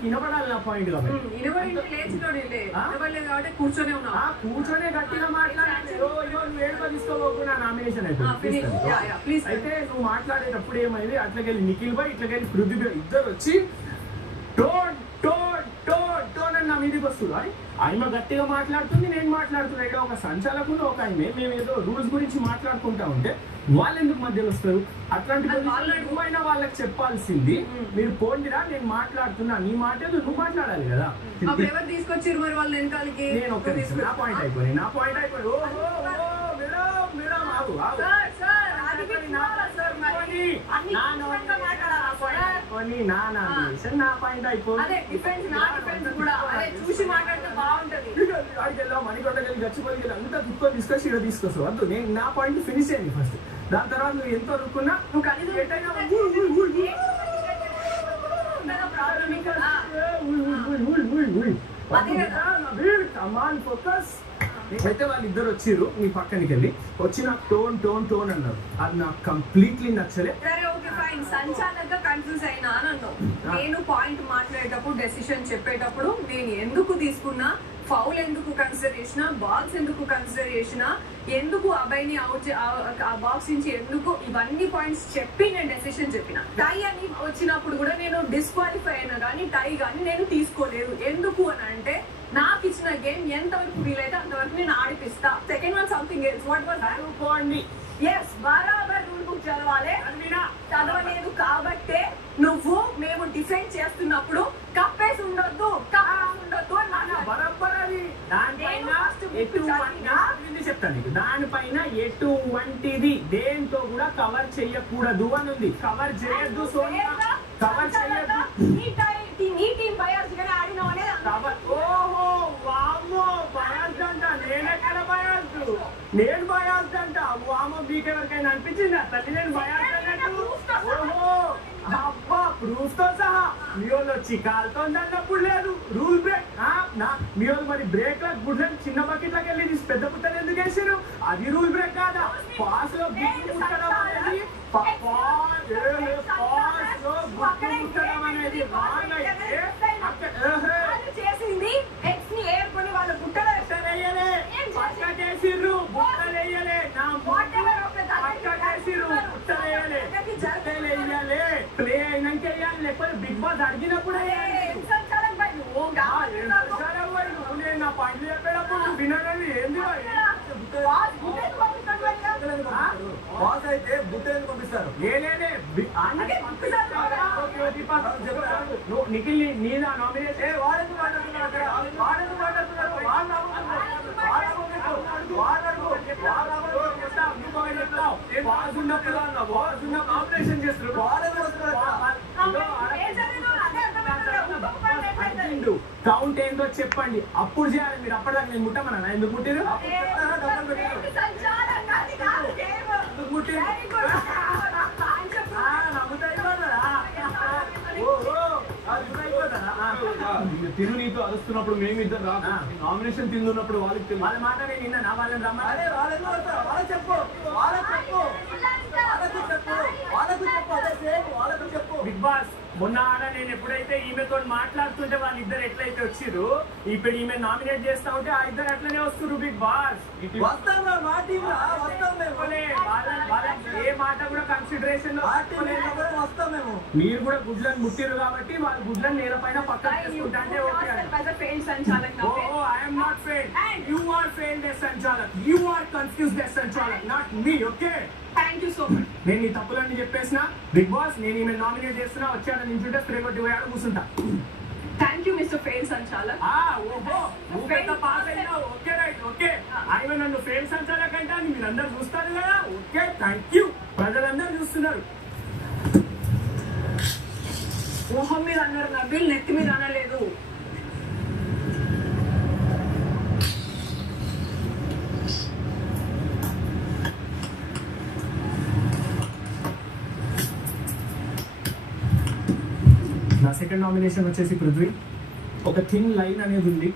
నీకు వినపడాలి నా పాయింట్ కాబట్టి. కూర్చొనే ఉన్నా, కూర్చొనే గట్టిగా మాట్లాడాలి. నువ్వు ఏడుకో తీసుకోబోకు, నా నామినేషన్ అయిపోయింది. అయితే నువ్వు మాట్లాడేటప్పుడు ఏమైంది, అట్లకెళ్ళి నిఖిల్ భాయ్ ఇట్లకెళ్ళి పృథ్వీ భాయ్ ఇద్దరు వచ్చి టోన్ టోన్ టోన్ టోన్ అని నా మీదకి వస్తుంది. ఆయన గట్టిగా మాట్లాడుతుంది, నేను మాట్లాడుతున్నా. ఇక్కడ ఒక సంచాలకులు ఒక ఆయన, మేము ఏదో రూల్స్ గురించి మాట్లాడుకుంటా ఉంటే వాళ్ళు ఎందుకు మధ్యలో వస్తారు? అట్లాంటి నువ్వైనా వాళ్ళకి చెప్పాల్సింది, మీరు పోండిరా నేను మాట్లాడుతున్నా, నీ మాట నువ్వు మాట్లాడాలి కదా. తీసుకొచ్చారు మరి వాళ్ళ వెనకాలకి. నేను ఒక్క నా పాయింట్ అయిపోయి మణికొండకెళ్ళి గచ్చిపోయి అంతా దుఃఖం తీసుకొచ్చి ఇక్కడ తీసుకొస్తావు. వద్దు, నేను నా పాయింట్ ఫినిష్ అయ్యింది ఫస్ట్. దాని తర్వాత నువ్వు ఎంతో రుక్కున్నా నువ్వు అయితే వాళ్ళిద్దరు వచ్చిర్రు నీ పక్కనికి వెళ్ళి వచ్చి నాకు టోన్ టోన్ టోన్ అన్నారు. అది నాకు కంప్లీట్లీ నచ్చలే. సంచాలకంగా కన్ఫ్యూజ్ అయినా అని అన్నావు. నేను పాయింట్ మాట్లాడేటప్పుడు డెసిషన్ చెప్పేటప్పుడు నేను ఎందుకు తీసుకున్నా, ఫౌల్ ఎందుకు కన్సిడర్ చేసిన, బాల్స్ ఎందుకు కన్సిడర్ చేసిన, ఎందుకు అబ్బాయిని అవుట్ ఆ బాక్స్ నుంచి ఎందుకు, ఇవన్నీ పాయింట్స్ చెప్పి నేను డెసిషన్ చెప్పిన. టై అని వచ్చినప్పుడు కూడా నేను డిస్క్వాలిఫై అయినా కానీ టై కానీ నేను తీసుకోలేదు. ఎందుకు అని అంటే నాకు ఇచ్చిన గేమ్ ఎంతవరకు వీలైతే అంతవరకు నేను ఆడిపిస్తా. Second one something else. What was చదువుకోండి. ఎస్, బరాబర్ రూల్ బుక్ చదవాలి. చదవలేదు కాబట్టే నువ్వు మేము డిఫెండ్ చేస్తున్నప్పుడు కప్పేసి ఉండొద్దు బరాబర్. అది చెప్తాను, దానిపైన ఎటువంటిది దేంతో కూడా కవర్ చెయ్యకూడదు అని ఉంది. కవర్ చేయొద్దు సోనియా, కవర్ చేయొద్దు. ఓహో వామో బయాస్ అంట. నేనెక్కడ బయాస్? నేను బయాస్ అంట. వామో మీకెవరికైనా అనిపించిందా తల్లి నేను బయాస్ అన్నట్టు? ఓహో అబ్బా, ప్రూఫ్ తో సహా. మీ వాళ్ళు వచ్చి కాలుతో అన్నప్పుడు లేదు, రూల్ బ్రేక్. మీ వాళ్ళు మరి బ్రేక్ లో గుడ్లను చిన్న బకెట్ లోకి వెళ్ళి పెద్ద పుట్టలు ఎందుకు వేసారు? అది రూల్ బ్రేక్ కాదా? పాస్ లో గుడ్లు ముట్టడం అనేది చేసింది ఎక్స్ ని ఏర్కొని వాళ్ళ బుట్టలు పక్కకేసిర్రు, బుట్టలు వేయలే. నా పక్కకేసిర్రు, బుట్టలు వేయలే. వేయాలి ప్లే అయినాక వేయాలి, లేకపోతే బిగ్ బాస్ అడిగినప్పుడు నా పాయింట్లు చెప్పేటప్పుడు వినాలని ఏంది? బాస్ అయితే బుట్టలు పంపిస్తారు. నిఖిల్ నీదా నామినేషన్ కౌంట్ ఏందో చెప్పండి, అప్పుడు చేయాలి. మీరు అప్పటిదాకా నేను ముట్టమన్నా ఎందుకు ముట్టిరు? తిను నీతో అరుస్తున్నప్పుడు మేమిద్దరు నామినేషన్ తిందున్నప్పుడు వాళ్ళకి వాళ్ళ మాట నేను విన్నా. వాళ్ళని రమ్మని వాళ్ళకి చెప్పు. బిగ్ బాస్ మొన్న ఆడ నేను ఎప్పుడైతే ఈమెతో మాట్లాడుతుంటే వాళ్ళిద్దరు ఎట్లయితే వచ్చిర్రు, ఇప్పుడు ఈమె నామినేట్ చేస్తా ఉంటే ఆ ఇద్దరు అట్లనే వస్తున్నారు. బిగ్ బాస్ ఏ మాట కూడా కన్సిడరేషన్ మీరు కూడా గుడ్లను ముట్టిరు కాబట్టి వాళ్ళ గుడ్లను నేల పైన పక్కన చేసుకుంటా అంటే okay. I'm not fail, you are failed as sanchalak, you are confused as sanchalak, not me. Okay, thank you so much. నేను ఈ తప్పులన్నీ చెప్పేసిన. బిగ్ బాస్ నేను ఈమె నామినేట్ చేస్తున్నా, వచ్చాడు నించుంటే స్ప్రే కొట్టి పోయాడు కూర్చుంటా. థ్యాంక్ యూ మిస్టర్ ఫెయిల్ సంచాలక్. ఓహో నువ్వు పెద్ద పాస్ అయినావు. Okay right, okay. ఆయన నన్ను ఫెయిల్ సంచాలక్ అంటే అని మీరందరూ చూస్తారు కదా. Okay, thank you. ప్రజలందరూ చూస్తున్నారు. మొహం మీద అన్నారు నబీల్, నెత్తి మీద అనలేదు. నా సెకండ్ నామినేషన్ వచ్చేసి పృథ్వీ. ఒక థిన్ లైన్ అనేది ఉంది.